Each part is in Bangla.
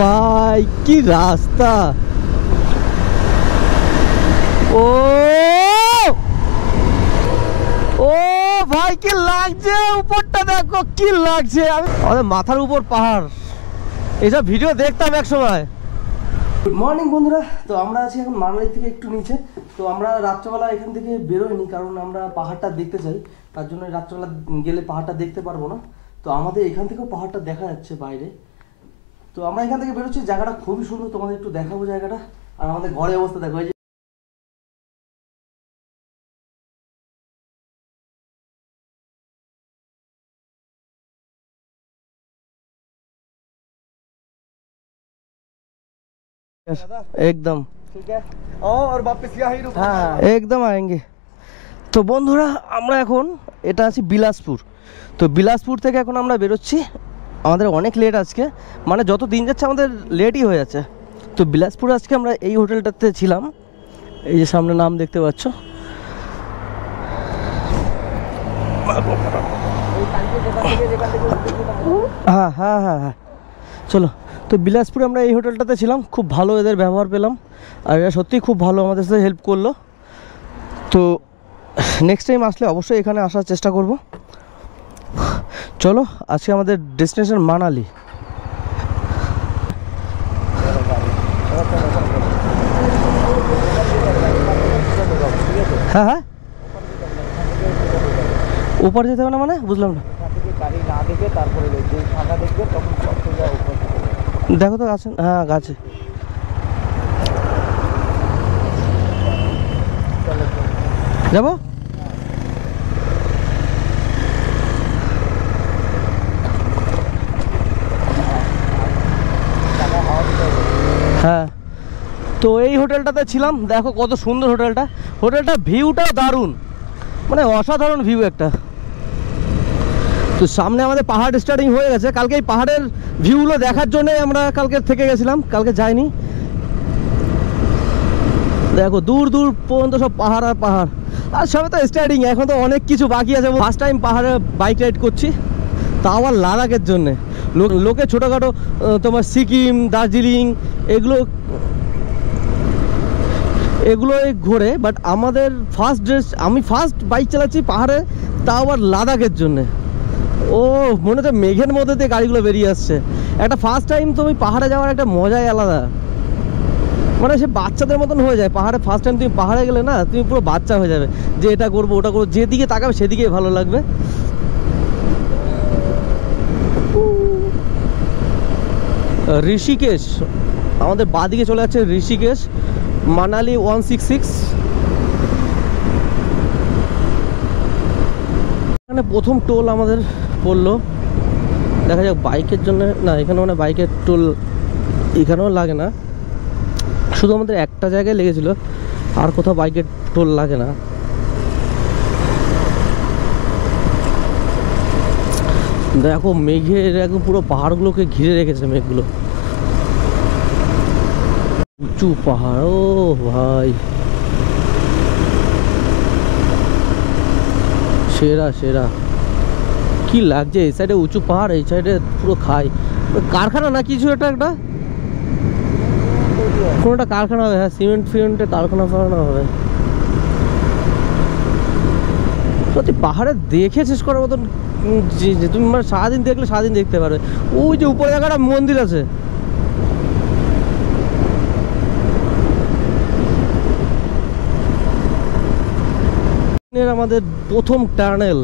ভাই কি রাস্তা, ও ও ভাই কি লাগছে, উপরটা দেখো কি লাগছে। আমাদের মাথার উপর পাহাড়, এইসব ভিডিও দেখতাম এক সময়। গুড মর্নিং বন্ধুরা, তো আমরা আছি এখন মানালি থেকে একটু নিচে। তো আমরা রাত্রেবেলা এখান থেকে বেরোইনি, কারণ আমরা পাহাড়টা দেখতে চাই, তার জন্য রাত্রেবেলা গেলে পাহাড়টা দেখতে পারবো না। তো আমাদের এখান থেকেও পাহাড়টা দেখা যাচ্ছে বাইরে। তো আমরা এখান থেকে বেরোচ্ছি, জায়গাটা খুবই সুন্দর, তোমাদের একটু দেখাবো জায়গাটা। আর আমাদের ঘরের অবস্থা দেখো, এই যে एकदम ठीक है और वापस यहाँ ही रुकना। हाँ एकदम आएंगे। তো বন্ধুরা আমরা এখন এটা আছি বিলাসপুর। তো বিলাসপুর থেকে এখন আমরা বেরোচ্ছি, আমাদের অনেক লেট আজকে, মানে যত দিন যাচ্ছে আমাদের লেটই হয়ে যাচ্ছে। তো বিলাসপুরে আজকে আমরা এই হোটেলটাতে ছিলাম, এই যে সামনে নাম দেখতে পাচ্ছ। হ্যাঁ হ্যাঁ হ্যাঁ হ্যাঁ চলো। তো বিলাসপুরে আমরা এই হোটেলটাতে ছিলাম, খুব ভালো এদের ব্যবহার পেলাম, আর এরা সত্যিই খুব ভালো আমাদের সাথে হেল্প করলো। তো নেক্সট টাইম আসলে অবশ্যই এখানে আসার চেষ্টা করব। চলো আজকে আমাদের ডেস্টিনেশন মানালি। হ্যাঁ হ্যাঁ উপর যেতে হবে না, মানে বুঝলাম না। দেখো তো গাছ, হ্যাঁ গাছে। যাবো হ্যাঁ। তো এই হোটেলটাতে ছিলাম, দেখো কত সুন্দর হোটেলটা, হোটেলটা ভিউটাও দারুণ, মানে অসাধারণ ভিউ একটা। তো সামনে আমাদের পাহাড় স্টার্টিং হয়ে গেছে, কালকে এই পাহাড়ের ভিউগুলো দেখার জন্যই আমরা কালকে থেকে গেছিলাম, কালকে যাইনি। দেখো দূর দূর পর্যন্ত সব পাহাড় আর পাহাড়, আর সবে তো স্টার্টিং, এখন তো অনেক কিছু বাকি আছে। ফার্স্ট টাইম পাহাড়ে বাইক রাইড করছি, তা আবার লাদাখের জন্যে। লোকে ছোটোখাটো তোমার সিকিম, দার্জিলিং এগুলোই ঘোরে, বাট আমাদের আমি ফার্স্ট বাইক চালাচ্ছি পাহাড়ে, তা আবার লাদাখের জন্যে। ও মনে হচ্ছে মেঘের মধ্যে দিয়ে গাড়িগুলো বেরিয়ে আসছে। একটা ফার্স্ট টাইম তুমি পাহাড়ে যাওয়ার একটা মজাই আলাদা, মানে সে বাচ্চাদের মতন হয়ে যায়। পাহাড়ে ফার্স্ট টাইম তুমি পাহাড়ে গেলে না, তুমি পুরো বাচ্চা হয়ে যাবে, যে এটা করবো ওটা করবো, যেদিকে তাকাবে সেদিকেই ভালো লাগবে। ঋষিকেশ, আমাদের বাদিকে চলে যাচ্ছে ঋষিকেশ, মানালি 166। এখানে প্রথম টোল আমাদের পড়লো, দেখা যাক বাইকের জন্য না, এখানে মানে বাইকের টোল এখানেও লাগে না, শুধু আমাদের একটা জায়গায় লেগেছিল, আর কোথাও বাইকের টোল লাগে না। দেখো মেঘের একদম পুরো পাহাড়গুলোকে ঘিরে রেখেছে মেঘগুলো, উঁচু পাহাড়। ও ভাই সেরা সেরা, কি লাগছে। এই সাইডে উঁচু পাহাড়, এই সাইডে পুরো খাই, কারখানা না কিছু একটা, একটা কোনোটা কারখানা হবে। হ্যাঁ সিমেন্টের কারখানা ফারখানা হবে। সত্যি পাহাড়ে দেখে শেষ করার মতন, যে তুমি মানে সারাদিন দেখলে সারাদিন দেখতে পারবে। ওই যে উপরে জায়গাটা মন্দির আছে, আমাদের প্রথম টানেল।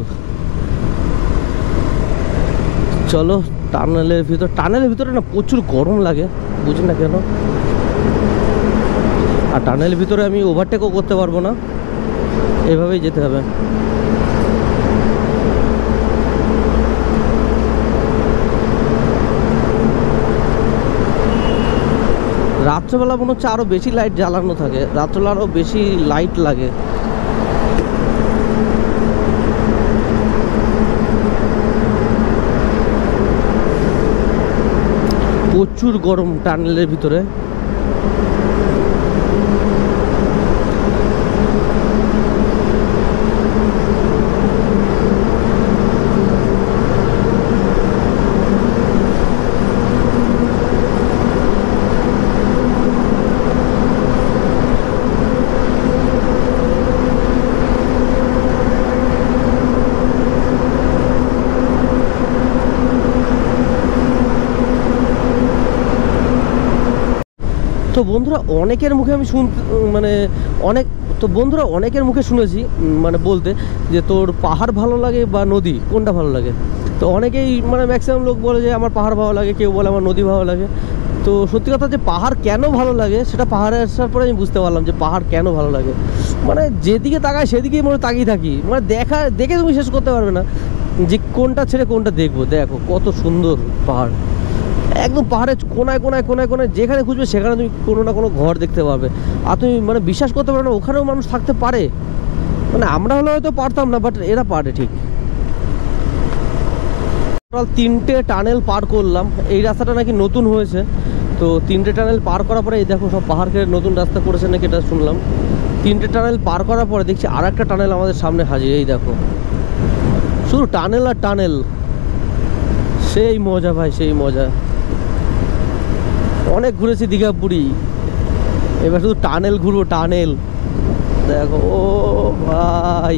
চলো টানেলের ভিতরে না প্রচুর গরম লাগে, বুঝি না কেন। আর টানেলের ভিতরে আমি ওভারটেকও করতে পারবো না, এভাবেই যেতে হবে। রাত্রেবেলা মনে হচ্ছে আরো বেশি লাইট জ্বালানো থাকে, রাত্রেবেলা আরো বেশি লাইট লাগে। প্রচুর গরম টানেলের ভিতরে। তো বন্ধুরা অনেকের মুখে আমি অনেকের মুখে শুনেছি মানে বলতে যে তোর পাহাড় ভালো লাগে বা নদী কোনটা ভালো লাগে। তো অনেকেই মানে ম্যাক্সিমাম লোক বলে যে আমার পাহাড় ভালো লাগে, কেউ বলে আমার নদী ভালো লাগে। তো সত্যি কথা যে পাহাড় কেন ভালো লাগে সেটা পাহাড়ে আসার পরে আমি বুঝতে পারলাম যে পাহাড় কেন ভালো লাগে। মানে যেদিকে তাকায় সেদিকেই মনে তাকিয়ে থাকি, মানে দেখে তুমি শেষ করতে পারবে না যে কোনটা ছেড়ে কোনটা দেখবো। দেখো কত সুন্দর পাহাড়, একদম পাহাড়ের কোনায় কোনায় কোনায় কোনায় যেখানে খুঁজবে সেখানে তুমি কোনো না কোনো ঘর দেখতে পারবে। আর তুমি মানে বিশ্বাস করতে পারবে না ওখানেও মানুষ থাকতে পারে। মানে আমরা হলে হয়তো পারতাম না, বাট এরা পারে ঠিক। 3টে টানেল পার করলাম, এই রাস্তাটা নাকি নতুন হয়েছে। তো 3টে টানেল পার করার পরে এই দেখো সব পাহাড়কে নতুন রাস্তা করেছে নাকি এটা শুনলাম। 3টে টানেল পার করার পরে দেখছি আর একটা টানেল আমাদের সামনে হাজির। এই দেখো শুধু টানেল আর টানেল, সেই মজা ভাই সেই মজা। অনেক ঘুরেছি দীঘা পুরী, এবার শুধু টানেল ঘুরবো টানেল। দেখো ও ভাই,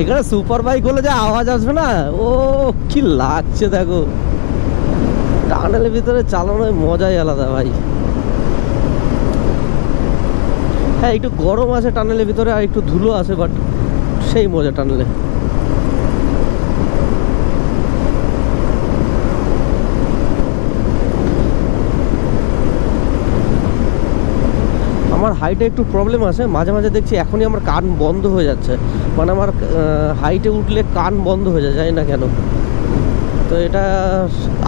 এখানে সুপার বাইক হলে যে আওয়াজ আসবে না, ও কি লাগছে দেখো। টানেলের ভিতরে চালানোর মজাই আলাদা ভাই। হ্যাঁ একটু গরম আছে টানেলের ভিতরে আর একটু ধুলো আছে, বাট সেই মজা টানেলে। আমার হাইটে একটু প্রবলেম আছে, মাঝে মাঝে দেখছি এখনই আমার কান বন্ধ হয়ে যাচ্ছে। মানে আমার হাইটে উঠলে কান বন্ধ হয়ে যায়, জানি না কেন। তো এটা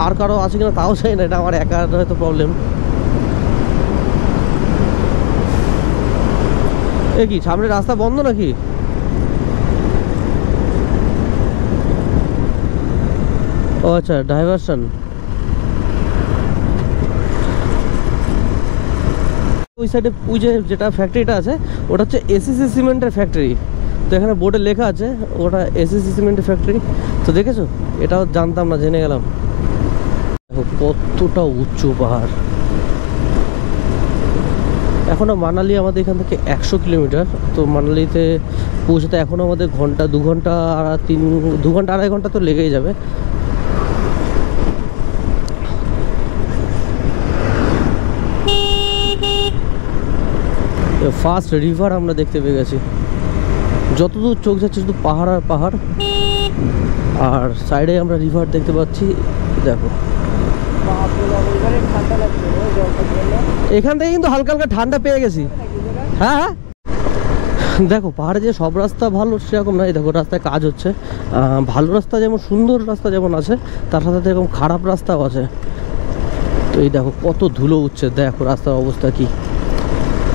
আর কারো আছে কিনা তাও চাই না, এটা আমার একার হয়তো প্রবলেম। এ কি সামনে রাস্তা বন্ধ নাকি? ও আচ্ছা ডাইভারশন। ওই সাইডে ওই যেটা ফ্যাক্টরিটা আছে ওটা হচ্ছে এসিসি সিমেন্টের ফ্যাক্টরি। তো এখানে বোর্ডে লেখা আছে ওটা এসিসি সিমেন্টের ফ্যাক্টরি। তো দেখেছো, এটাও জানতাম না, জেনে গেলাম। দেখো কতটা উঁচু পাহাড়। এখনও মানালি আমাদের এখান থেকে 100 কিলোমিটার। তো মানালিতে পৌঁছাতে এখনও আমাদের দু ঘন্টা আড়াই ঘন্টা তো লেগেই যাবে। ফার্স্ট রিভার আমরা দেখতে পেয়ে গেছি। যতদূর চোখ যাচ্ছে শুধু পাহাড় আর পাহাড়, আর সাইডে আমরা রিভার দেখতে পাচ্ছি। দেখো এখান থেকে কিন্তু হালকা হালকা ঠান্ডা পেয়ে গেছি। হ্যাঁ হ্যাঁ দেখো পাহাড়ে যে সব রাস্তা ভালো সেরকম নয়। দেখো রাস্তায় কাজ হচ্ছে, ভালো রাস্তা যেমন সুন্দর রাস্তা যেমন আছে, তার সাথে এরকম খারাপ রাস্তাও আছে। তো এই দেখো কত ধুলো উঠছে, দেখো রাস্তার অবস্থা কি।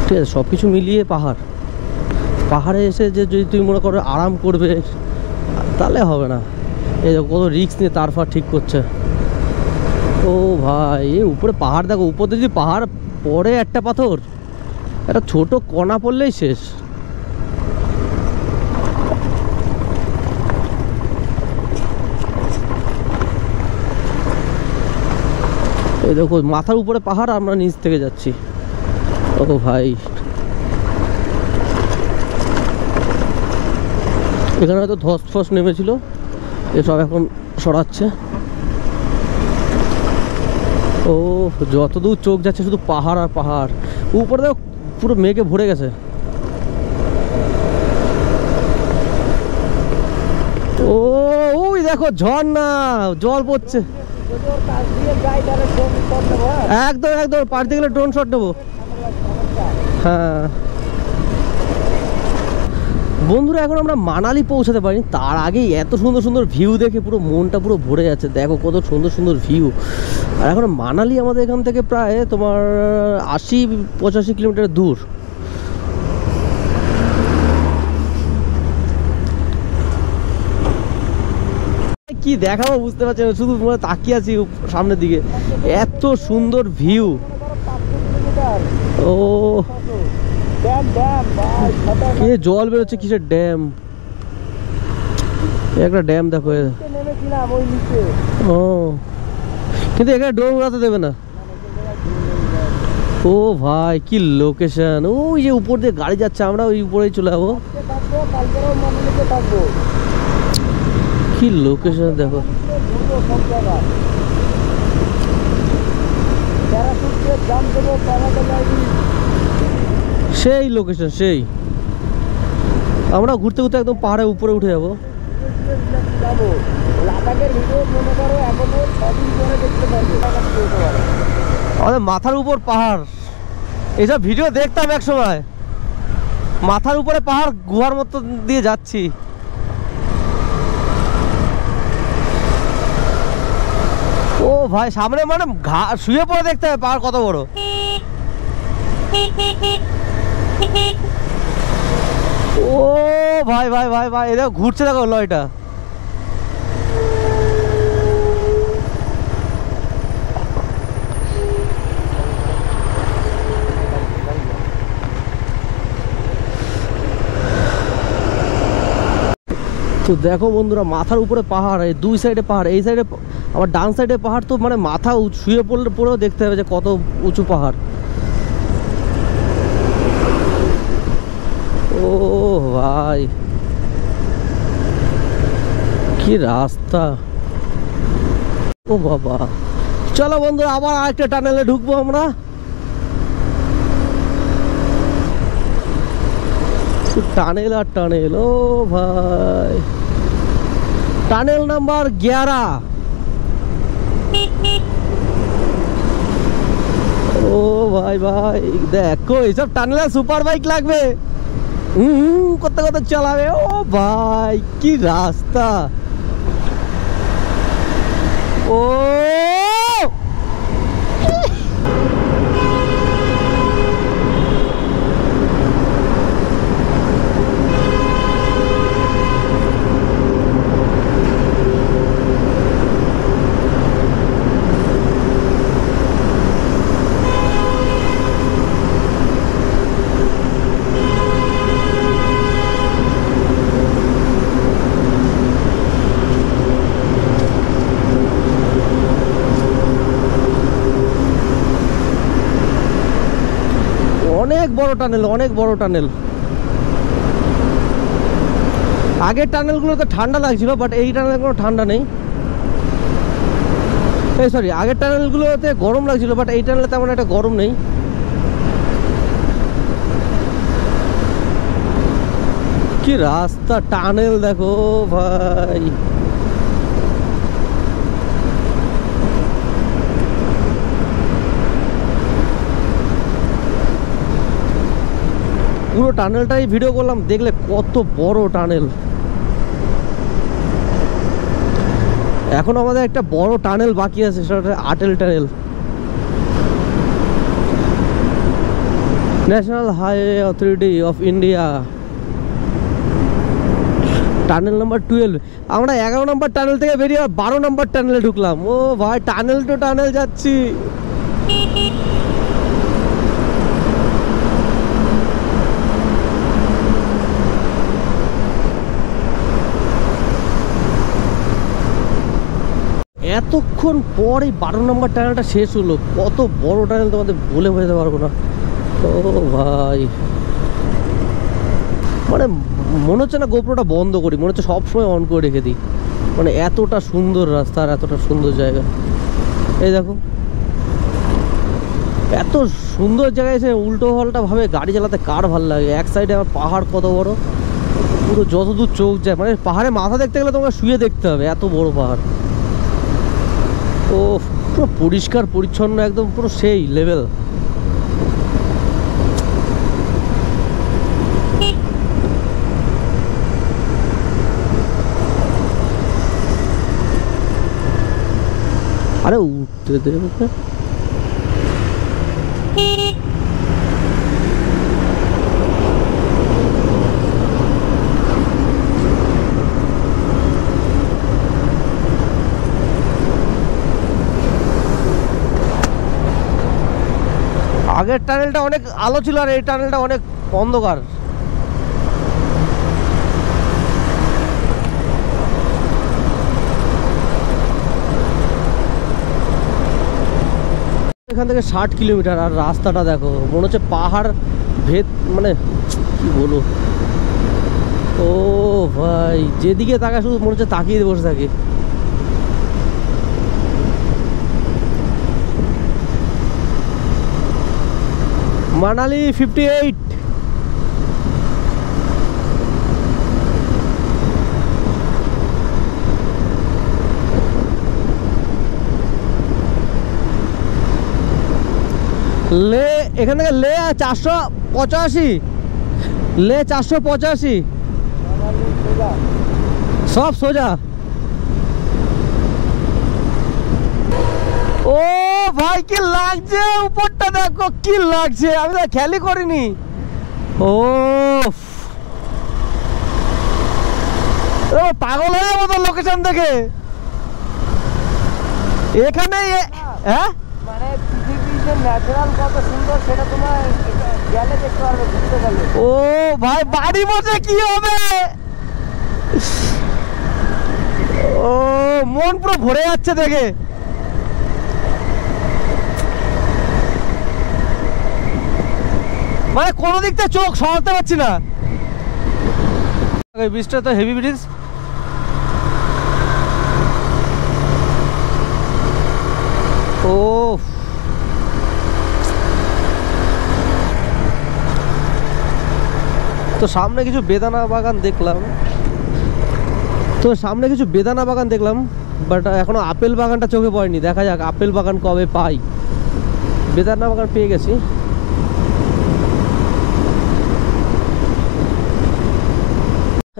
ঠিক আছে, সব কিছু মিলিয়ে পাহাড়ে এসে যে যদি তুমি মনে করো আরাম করবে তাহলে হবে না। এই দেখো কত রিস্ক নিয়ে তারপর ঠিক করছে। ও ভাই এ উপরে পাহাড় দেখো, উপরে যদি পাহাড় পড়ে একটা পাথর, একটা ছোট কণা পড়লেই শেষ। এই দেখো মাথার উপরে পাহাড়, আমরা নিচ থেকে যাচ্ছি। ও ভাই এখানে হয়তো ধস ফস নেমেছিল, এসব এখন সরাচ্ছে। ও যতদূর চোখ যাচ্ছে শুধু পাহাড় আর পাহাড়। উপরে দেখো পুরো মেঘে ভরে গেছে। ও ওই দেখো ঝর্ণা, জল পড়ছে। একদম একদম পাড়তে গেলে ড্রোন শট নেবো। হ্যাঁ বন্ধুরা এখন আমরা মানালি পৌঁছাতে পারিনি, তার আগেই এত সুন্দর সুন্দর ভিউ দেখে পুরো মনটা পুরো ভরে যাচ্ছে। দেখো কত সুন্দর সুন্দর ভিউ। আর এখন মানালি আমাদের এখান থেকে প্রায় তোমার 80-85 কিলোমিটার দূর। কি দেখাবো বুঝতে পারছি না, শুধু তাকিয়ে আছি সামনের দিকে, এত সুন্দর ভিউ। ও কে জল বেরোচ্ছে, কিসের ড্যাম? একটা ড্যাম দেখো। ও কিন্তু এখানে ড্রোন উড়াতে দেবে না। ও ভাই কি লোকেশন, ওই যে উপর দিয়ে গাড়ি যাচ্ছে, আমরা ওই উপরেই চলে যাবো। কি লোকেশন দেখো। সেই লোকেশন সেই আমরা ঘুরতে ঘুরতে একদম পাহাড়ের উপরে উঠে যাবো। আমাদের মাথার উপর পাহাড়, এইসব ভিডিও দেখতাম এক সময়। মাথার উপরে পাহাড়, গুহার মতো দিয়ে যাচ্ছি। ও ভাই সামনে মানে শুয়ে পড়ে দেখতে হবে পাহাড় কত বড়। ও ভাই ভাই ভাই ভাই, এটা ঘুরছে দেখো লয়টা। তো দেখো বন্ধুরা, মাথার উপরে পাহাড়, এই দুই সাইডে পাহাড়, এই সাইডে আবার ডান সাইডে পাহাড়। তো মানে মাথা শুয়ে পড়লে পরেও দেখতে হবে যে কত উঁচু পাহাড়। ও ভাই কি রাস্তা, ও বাবা। চলো বন্ধুরা, আবার আরেকটা টানেলে ঢুকবো আমরা। টানেল আর টানেল, ও ভাই টানেল নাম্বার 11। ও ভাই ভাই দেখো, এইসব টানেলে সুপার বাইক লাগবে, করতে করতে চালাবে। ও ভাই কি রাস্তা, ও অনেক বড় টানেল, অনেক বড় টানেল। আগের টানেলগুলোতে ঠান্ডা লাগছিল, বাট এই টানেলে কোনো ঠান্ডা নেই। এই সরি, আগের টানেলগুলোতে গরম লাগছিল, বাট এই টানেলে তেমন একটা গরম নেই। কি রাস্তা, টানেল দেখো ভাই। পুরো টানেলটাই ভিডিও করলাম, দেখলে কত বড় টানেল। এখন আমাদের একটা বড় টানেল বাকি আছে, সেটা আটেল tunnel, national highway authority of India, tunnel number 12। আমরা 11 নম্বর টানেল থেকে বেরিয়ে 12 নম্বর টানেলে ঢুকলাম। ও ভাই টানেল টু টানেল যাচ্ছি। এতক্ষণ পর এই 12 নম্বর টানেলটা শেষ হলো। কত বড় টানেল তোমাদের বলে বোঝাতে পারবো না। ও ভাই মানে মনে হচ্ছে না গোপ্রোটা বন্ধ করি, মনে হচ্ছে সবসময় অন করে রেখে দিই। মানে এতটা সুন্দর রাস্তা আর এতটা সুন্দর জায়গা। এই দেখো, এত সুন্দর জায়গায় এসে উল্টো পাল্টা ভাবে গাড়ি চালাতে কার ভালো লাগে। এক সাইডে আমার পাহাড় কত বড়, পুরো যতদূর চোখ যায়, মানে পাহাড়ে মাথা দেখতে গেলে তোমাকে শুয়ে দেখতে হবে, এত বড় পাহাড়। ও পুরো পরিষ্কার পরিচ্ছন্ন, একদম পুরো সেই লেভেল। আরে উঠতে দেবে না। আগের টানেলটা অনেক আলো ছিল আর এই টানেলটা অনেক অন্ধকার। এখান থেকে 60 কিলোমিটার, আর রাস্তাটা দেখো মনে হচ্ছে পাহাড় ভেদ, মানে কি বলবো। ও ভাই যেদিকে তাকা শুধু মনে হচ্ছে তাকিয়ে বসে থাকে। মানালি 58। লে এখান থেকে লে 485, লে 485 সব সোজা। ও ভাই কি লাগছে, উপরটা দেখো কি লাগছে, আমি তো খেয়ালই করিনি। ও পাগল হয়ে যাবো তো লোকেশন থেকে এখানে। হ্যাঁ মানে পৃথিবীর যে ন্যাচারাল কত সুন্দর সেটা তোমার গেলে দেখতে পারবে, ঘুরতে গেলে। ও ভাই বাড়ি বসে কি হবে, ও মন পুরো ভরে যাচ্ছে দেখে। মানে কোনো দিক থেকে চোখ সরাতে পারছি না। ব্রিজটা তো হেভি ব্রিজ। ও তো সামনে কিছু বেদানা বাগান দেখলাম, বাট এখনো আপেল বাগানটা চোখে পড়েনি। দেখা যাক আপেল বাগান কবে পাই। বেদানা বাগান পেয়ে গেছি।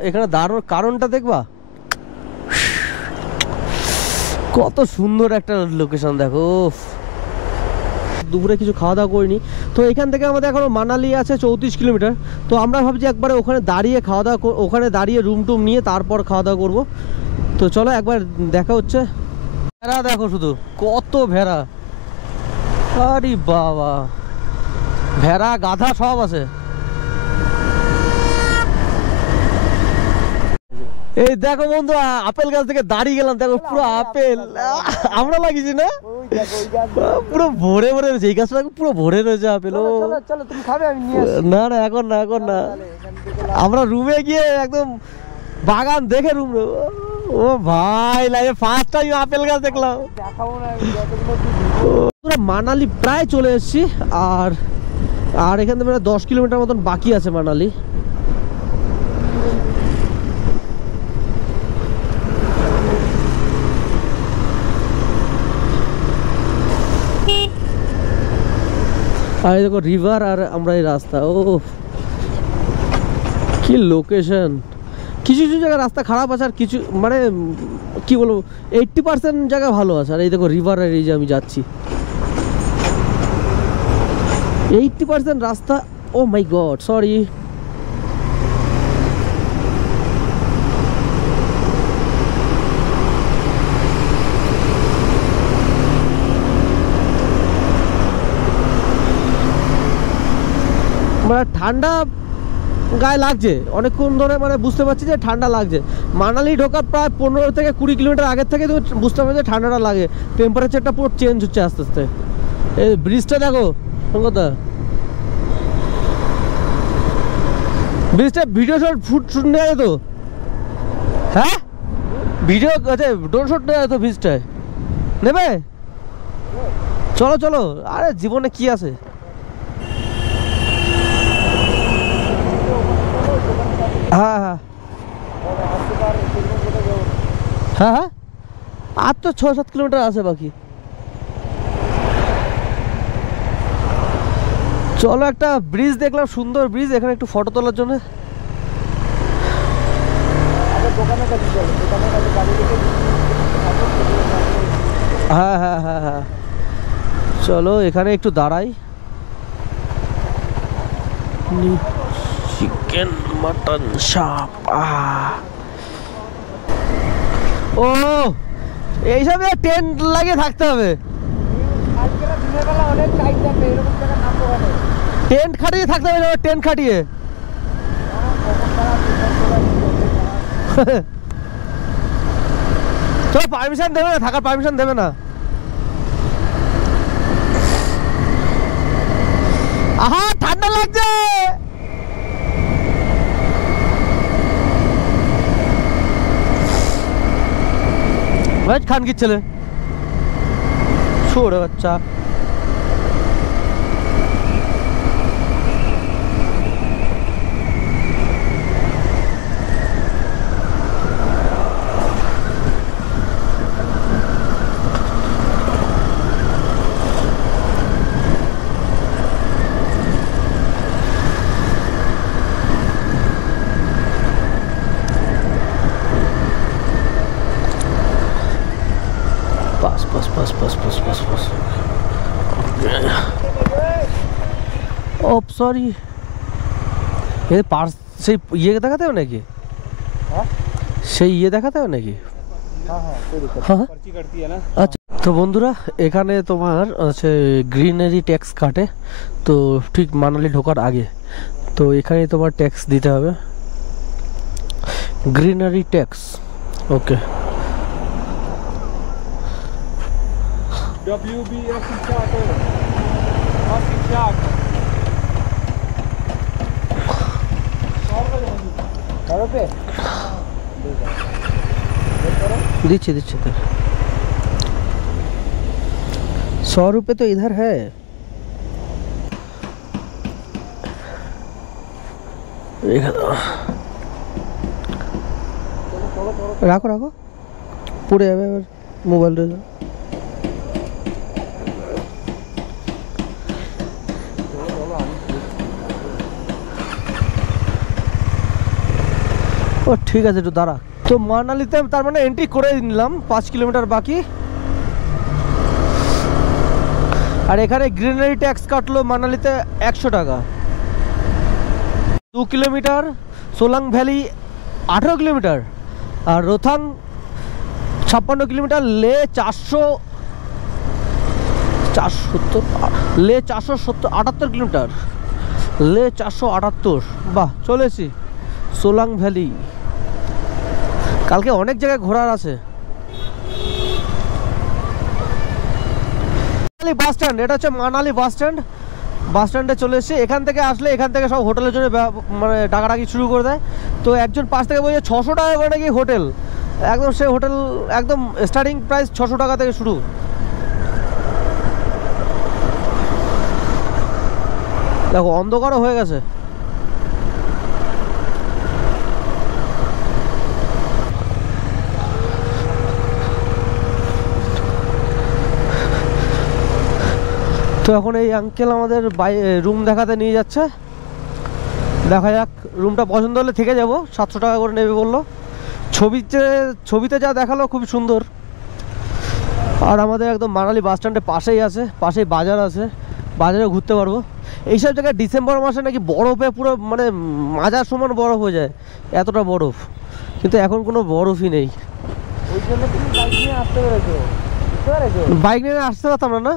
এখানে দাঁড়ানোর কারণটা দেখবা, কত সুন্দর একটা লোকেশন দেখো। দুপুরে কিছু খাওয়া দাওয়া করিনি, তো এখান থেকে আমাদের এখনো মানালি আছে 34 কিলোমিটার। তো আমরা ভাবছি একবারে ওখানে দাঁড়িয়ে খাওয়া দাওয়া, ওখানে দাঁড়িয়ে রুম টুম নিয়ে তারপর খাওয়া দাওয়া করবো। তো চলো একবার দেখা হচ্ছে। ভেড়া দেখো শুধু, কত ভেড়া, আরে বাবা, ভেড়া গাধা সব আছে। এই দেখো বন্ধু, আপেল গাছ থেকে দাঁড়িয়ে গেলাম, দেখো পুরো আপেল আমরা লাগিয়েছি না, পুরো ভরে ভরে রয়েছে। এই গাছটা পুরো ভরে রয়েছে আপেল। ও চলো তুমি খাবে, আমি নিয়ে আসি। না না এখন না, এখন না, আমরা রুমে গিয়ে একদম বাগান দেখে রুম। ও ভাই লাইফে ফার্স্ট টাইম আপেল গাছ দেখলাম। দেখাবো না, মানালি প্রায় চলে এসেছি, আর আর এখান থেকে 10 কিলোমিটার মতন বাকি আছে মানালি। আর দেখো রিভার, আর আমরা এই রাস্তা। ও কি লোকেশন। কিছু কিছু জায়গায় রাস্তা খারাপ আছে, আর কিছু মানে কি বলবো 80% জায়গা ভালো আছে। আর এই দেখো রিভার, আর এই যে আমি যাচ্ছি 80% রাস্তা। ও মাই গড, সরি। মানে ঠান্ডা গায়ে লাগছে অনেকক্ষণ ধরে, মানে বুঝতে পারছি যে ঠান্ডা লাগছে। মানালি ঢোকার প্রায় 15 থেকে 20 কিলোমিটার আগের থেকে তুমি বুঝতে পারছো যে ঠান্ডাটা লাগে। টেম্পারেচারটা পুরো চেঞ্জ হচ্ছে আস্তে আস্তে। এই ব্রিজটা দেখো কথা, ব্রিজটা ভিডিও শুট নেওয়া যেত। হ্যাঁ ভিডিও আছে, ড্রোন শুট নেওয়া যেত ব্রিজটায়, নেবে? চলো চলো, আরে জীবনে কি আছে। হ্যাঁ হ্যাঁ হ্যাঁ হ্যাঁ, আর তো 6-7 কিলোমিটার আছে বাকি। চলো একটা ব্রিজ দেখলাম, সুন্দর ব্রিজ, এখানে একটু ফটো তোলার জন্য। হ্যাঁ হ্যাঁ হ্যাঁ হ্যাঁ, চলো এখানে একটু দাঁড়াই। চিকেন মটন শাপ, ও এইসব টেন্ট লাগিয়ে থাকতে হবে। টেন্ট খাটিয়ে থাকতে হবে, টেন্ট খাটিয়ে। তো পারমিশন দেবে না, থাকার পারমিশন দেবে না। আহা ঠান্ডা লাগছে। খান কি ছেলে, ছোড়ে বাচ্চা। ও সরি, এ পার্স সেই ইয়ে দেখাতে হবে নাকি? হ্যাঁ সেই ইয়ে দেখাতে হবে নাকি? হ্যাঁ হ্যাঁ कोई दिक्कत हाँ। नहीं, पर्ची कटती है ना। আচ্ছা, তো বন্ধুরা এখানে তোমার আছে গ্রিনারি ট্যাক্স কাটে, তো ঠিক মানালি ঢোকার আগে, তো এখানে তোমার ট্যাক্স দিতে হবে, গ্রিনারি ট্যাক্স। ওকে, WBF शिक्षा ऑटो और शिक्षा ऑटो 100 रुपये দিচ্ছি দিচ্ছি তো। 100 रुपये तो इधर है। রাখো রাখো, পড়ে যাবে এবার মোবাইল রইল। ও ঠিক আছে, একটু দাঁড়া। তো মানালিতে তার মানে এন্ট্রি করে নিলাম, 5 কিলোমিটার বাকি। আর এখানে গ্রিনারি ট্যাক্স কাটলো মানালিতে 100 টাকা। 2 কিলোমিটার, সোলাং ভ্যালি 18 কিলোমিটার, আর রোথাং 56 কিলোমিটার, লে 478 কিলোমিটার, লে 478। বাহ, চলেছি সোলাং ভ্যালি। কালকে অনেক জায়গায় ঘোরার আছে। বাস স্ট্যান্ড, এটা হচ্ছে মানালি বাস স্ট্যান্ড। বাস স্ট্যান্ডে চলে এসেছি। এখান থেকে আসলে এখান থেকে সব হোটেলের জন্য মানে ডাকাডাকি শুরু করে দেয়। তো একজন পাশ থেকে বলছে 600 টাকা করে নাকি হোটেল, একদম সেই হোটেল একদম স্টার্টিং প্রাইস 600 টাকা থেকে শুরু। দেখো অন্ধকারও হয়ে গেছে। তো এখন এই আঙ্কেল আমাদের রুম দেখাতে নিয়ে যাচ্ছে, দেখা যাক। রুমটা পছন্দ হলে থেকে যাব। 700 টাকা করে নেবে বললো। ছবিতে যা দেখালো খুব সুন্দর। আর আমাদের একদম মানালি বাস স্ট্যান্ডের পাশেই আছে, পাশেই বাজার আছে, বাজারে ঘুরতে পারবো। এইসব জায়গায় ডিসেম্বর মাসে নাকি বরফে পুরো মানে মাজার সমান বরফ হয়ে যায়, এতটা বরফ। কিন্তু এখন কোনো বরফই নেই। ওই জন্য তুমি বাইক নিয়ে আসতে পেরেছো, বুঝতে পেরেছো? বাইক নিয়ে আসতে পারতাম না।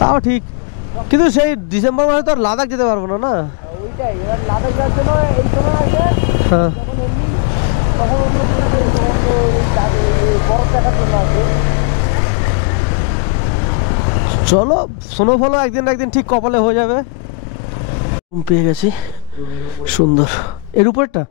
তাও ঠিক, কিন্তু সেই ডিসেম্বর মাসে তো আর লাদাখ যেতে পারবো না। না ওইটাই, এবার লাদাখ যাওয়ার জন্য এই সময় আসে, হ্যাঁ, তখন এমনি তখন অন্য বরফ দেখার জন্য আসে। চলো স্নোফলও একদিন না একদিন ঠিক কপালে হয়ে যাবে। পেয়ে গেছি, সুন্দর। এর উপরটা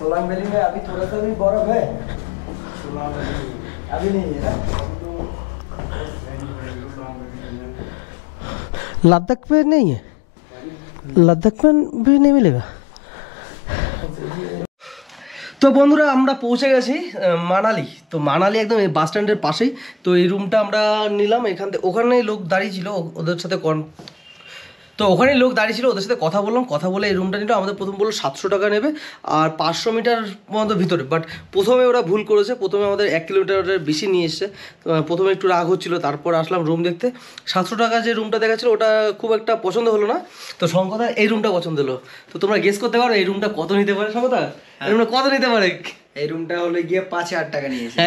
सोलांग वैली में अभी थोड़ा सा भी बर्फ है, अभी नहीं है ना। लद्दाख पे नहीं है, लद्दाख में भी नहीं मिलेगा। তো বন্ধুরা আমরা পৌঁছে গেছি মানালি। তো মানালি একদম এই বাস স্ট্যান্ডের পাশেই। তো এই রুমটা আমরা নিলাম। এখান থেকে ওখানেই লোক দাঁড়িয়ে ছিল, ওদের সাথে তো ওখানেই লোক দাঁড়িয়ে ছিল, ওদের সাথে কথা বললাম। কথা বলে এই রুমটা নিল। আমাদের প্রথম বললো 700 টাকা নেবে আর 500 মিটার মতো ভিতরে। বাট প্রথমে ওরা ভুল করেছে, প্রথমে আমাদের 1 কিলোমিটারের বেশি নিয়ে এসছে। প্রথমে একটু রাগ হচ্ছিলো, তারপর আসলাম রুম দেখতে। 700 টাকা যে রুমটা দেখাচ্ছিল ওটা খুব একটা পছন্দ হলো না। তো শঙ্কদা এই রুমটা পছন্দ হলো। তো তোমরা গেস করতে পারো এই রুমটা কত নিতে পারে? শঙ্কদা এই রুমটা কত নিতে পারে? এই রুমটা হলো গিয়ে 5,000 টাকা নিয়েছে।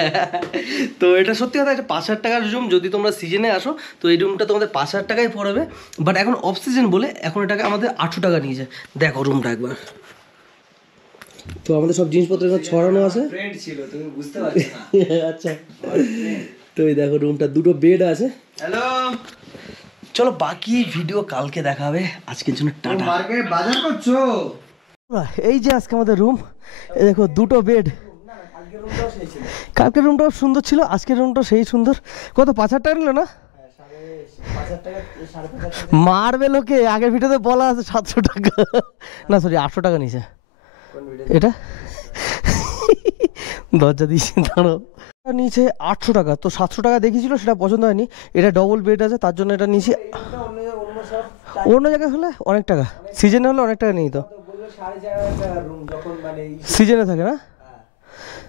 তো এটা সত্যি কথা, এটা 5,000 টাকার রুম। যদি তোমরা সিজনে আসো তো এই রুমটা তোমাদের 5,000 টাকাই পড়বে। বাট এখন অফ সিজন বলে এখন এটাকে আমাদের 800 টাকা নিয়েছে। দেখো রুমটা একবার। তো আমাদের সব জিনিসপত্র এখানে ছড়ানো আছে। ফ্রেন্ড ছিল, তুমি বুঝতে পারছো না। আচ্ছা, তো এই দেখো রুমটা, দুটো বেড আছে। হ্যালো, চলো বাকি ভিডিও কালকে দেখাবে। আজকের জন্য টাটা। মার্কেটে বাজার করছো? এই যে আজকে আমাদের রুম, এই দেখো দুটো বেড। কালকের রুমটাও সুন্দর ছিল, আজকের রুমটাও সেই সুন্দর। কত 5,000 টাকা নিল না? মারবে লোকে। আগের ভিডিওতে বলা আছে 700 টাকা, না সরি 800 টাকা নিছে। এটা দরজা দিয়েছি, দাঁড়ো। নিচে 800 টাকা, তো 700 টাকা দেখিয়েছিল, সেটা পছন্দ হয়নি। এটা ডবল বেড আছে, তার জন্য এটা নিচে। এইটা অন্য সব অন্য জায়গায় হলে অনেক টাকা, সিজনে হলে অনেক টাকা নিই তো। বললো 4.5 রুম যখন মানে সিজনে থাকে না?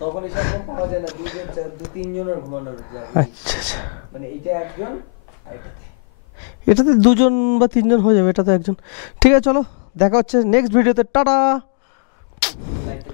তখন এসব রুম পাওয়া যায় না, 2-3 জনের ঘুমানোর জায়গা। আচ্ছা আচ্ছা, মানে এইটা একজন আর এটাতে। এটাতে 2 জন বা 3 জন হয়ে যাবে, এটাতে একজন। ঠিক আছে, চলো দেখা হচ্ছে নেক্সট ভিডিওতে, টাটা। লাইটটা